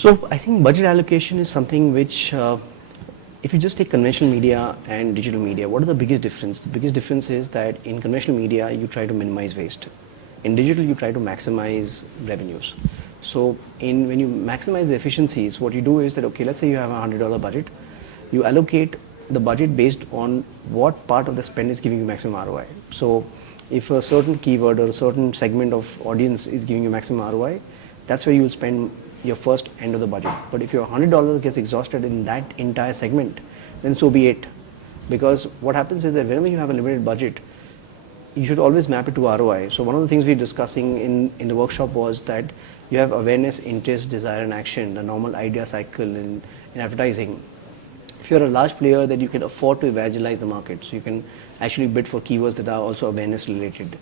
So I think budget allocation is something which, if you just take conventional media and digital media, what are the biggest difference? The biggest difference is that in conventional media, you try to minimize waste. In digital, you try to maximize revenues. So when you maximize the efficiencies, what you do is that, okay, let's say you have a $100 budget, you allocate the budget based on what part of the spend is giving you maximum ROI. So if a certain keyword or a certain segment of audience is giving you maximum ROI, that's where you will spend your first end of the budget. But if your $100 gets exhausted in that entire segment, then so be it. Because what happens is that whenever you have a limited budget, you should always map it to ROI. So one of the things we're discussing in the workshop was that you have awareness, interest, desire, and action, the normal idea cycle in advertising. If you're a large player, then you can afford to evangelize the market. So you can actually bid for keywords that are also awareness related.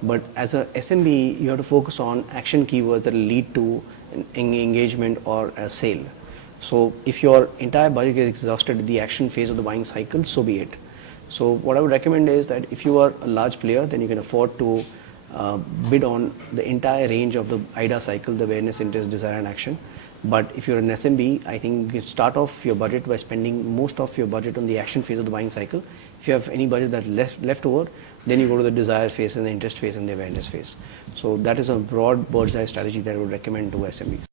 But as a SMB, you have to focus on action keywords that will lead to an engagement or a sale. So if your entire budget gets exhausted at the action phase of the buying cycle, so be it. So what I would recommend is that if you are a large player, then you can afford to bid on the entire range of the IDA cycle, the awareness, interest, desire, and action. But if you're an SMB, I think you start off your budget by spending most of your budget on the action phase of the buying cycle. If you have any budget that's left over, then you go to the desire phase and the interest phase and the awareness phase. So that is a broad bird's eye strategy that I would recommend to SMBs.